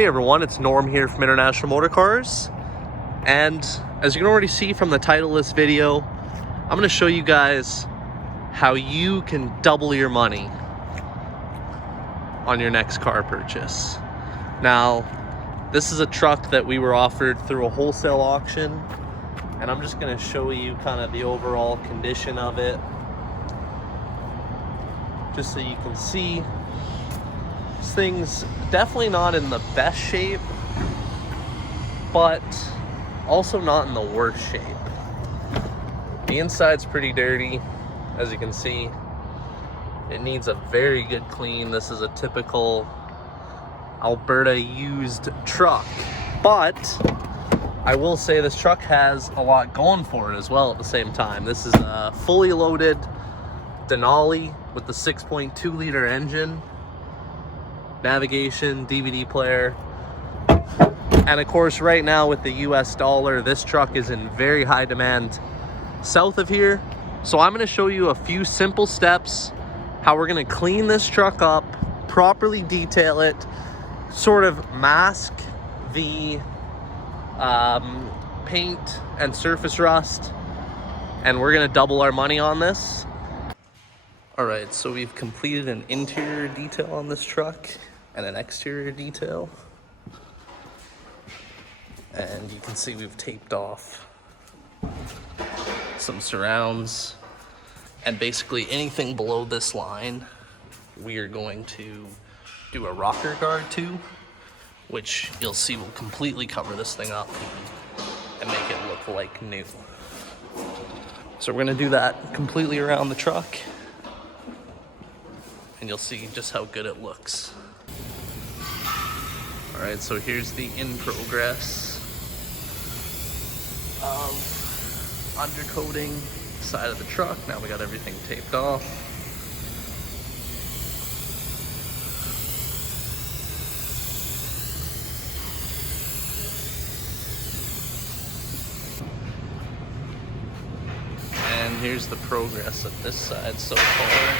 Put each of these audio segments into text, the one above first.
Hey everyone, it's Norm here from International Motor Cars, and as you can already see from the title of this video, I'm going to show you guys how you can double your money on your next car purchase. Now, this is a truck that we were offered through a wholesale auction, and I'm just going to show you kind of the overall condition of it, just so you can see. This thing's definitely not in the best shape, but also not in the worst shape. The inside's pretty dirty, as you can see. It needs a very good clean. This is a typical Alberta used truck, but I will say this truck has a lot going for it as well at the same time. This is a fully loaded Denali with the 6.2 liter engine, navigation, DVD player, and of course right now with the US dollar, this truck is in very high demand south of here. So I'm going to show you a few simple steps how we're going to clean this truck up, properly detail it, sort of mask the paint and surface rust, and we're going to double our money on this. Alright, so we've completed an interior detail on this truck and an exterior detail. And you can see we've taped off some surrounds. And basically anything below this line, we are going to do a rocker guard to, which you'll see will completely cover this thing up and make it look like new. So we're going to do that completely around the truck, and you'll see just how good it looks. All right, so here's the in progress of undercoating side of the truck. Now we got everything taped off. And here's the progress of this side so far.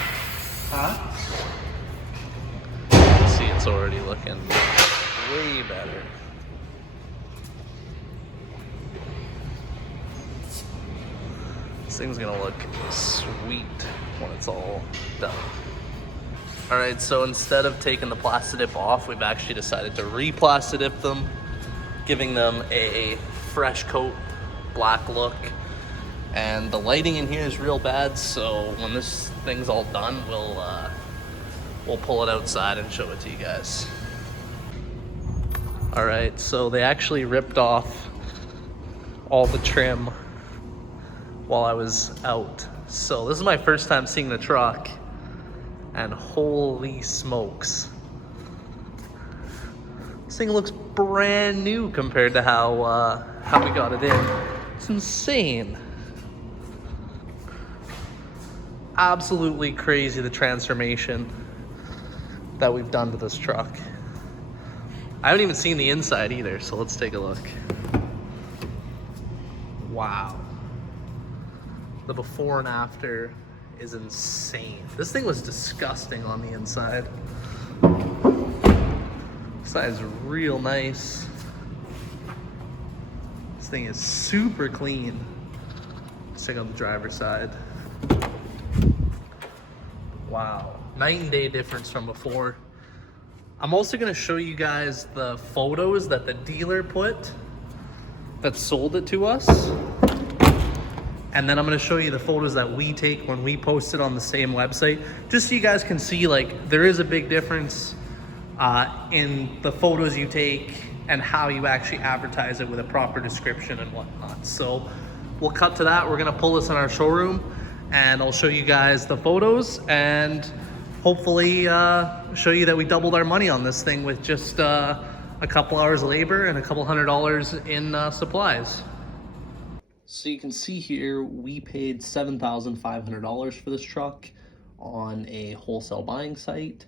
See, it's already looking way better. This thing's gonna look sweet when it's all done. Alright, so instead of taking the Plastidip off, we've actually decided to re-Plastidip them, giving them a fresh coat, black look. And the lighting in here is real bad, so when this thing's all done, we'll pull it outside and show it to you guys. All right, so they actually ripped off all the trim while I was out. So this is my first time seeing the truck, and holy smokes. This thing looks brand new compared to how we got it in. It's insane. Absolutely crazy, the transformation that we've done to this truck. I haven't even seen the inside either, so let's take a look. Wow. The before and after is insane. This thing was disgusting on the inside. This side is real nice. This thing is super clean. Let's check out the driver's side. Wow, night and day difference from before. I'm also gonna show you guys the photos that the dealer put that sold it to us. And then I'm gonna show you the photos that we take when we post it on the same website, just so you guys can see, like, there is a big difference in the photos you take and how you actually advertise it with a proper description and whatnot. So we'll cut to that. We're gonna pull this in our showroom, and I'll show you guys the photos and hopefully show you that we doubled our money on this thing with just a couple hours of labor and a couple $100 in supplies. So you can see here, we paid $7,500 for this truck on a wholesale buying site.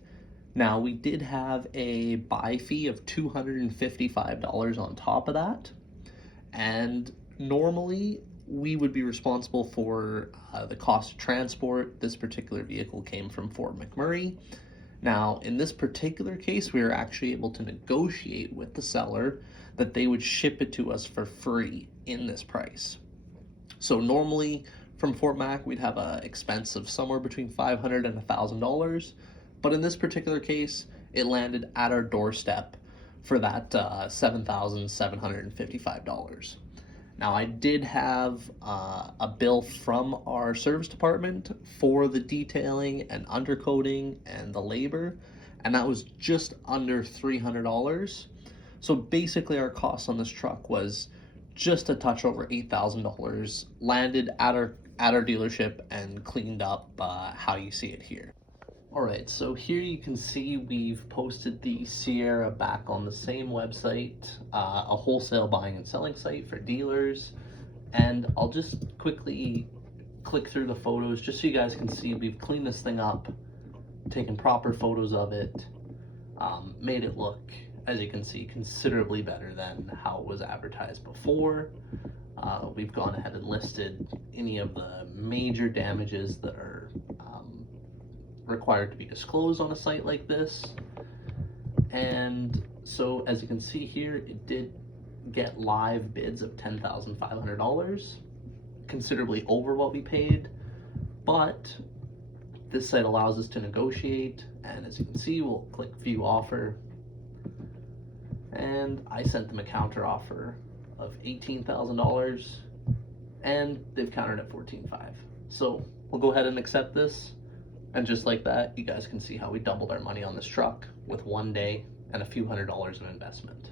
Now, we did have a buy fee of $255 on top of that. And normally, we would be responsible for the cost of transport. This particular vehicle came from Fort McMurray, Now, in this particular case, we were actually able to negotiate with the seller that they would ship it to us for free in this price. So normally from Fort Mac, we'd have an expense of somewhere between $500 and $1,000. But in this particular case, it landed at our doorstep for that $7,755. Now, I did have a bill from our service department for the detailing and undercoating and the labor, and that was just under $300. So basically our cost on this truck was just a touch over $8,000, landed at our dealership and cleaned up how you see it here. Alright, so here you can see we've posted the Sierra back on the same website, a wholesale buying and selling site for dealers. And I'll just quickly click through the photos just so you guys can see we've cleaned this thing up, taken proper photos of it, made it look, as you can see, considerably better than how it was advertised before. We've gone ahead and listed any of the major damages that are required to be disclosed on a site like this. And so as you can see here, it did get live bids of $10,500, considerably over what we paid, but this site allows us to negotiate, and as you can see, we'll click view offer, and I sent them a counter offer of $18,000, and they've countered at $14,500. So we'll go ahead and accept this. And just like that, you guys can see how we doubled our money on this truck with one day and a few $100s in investment.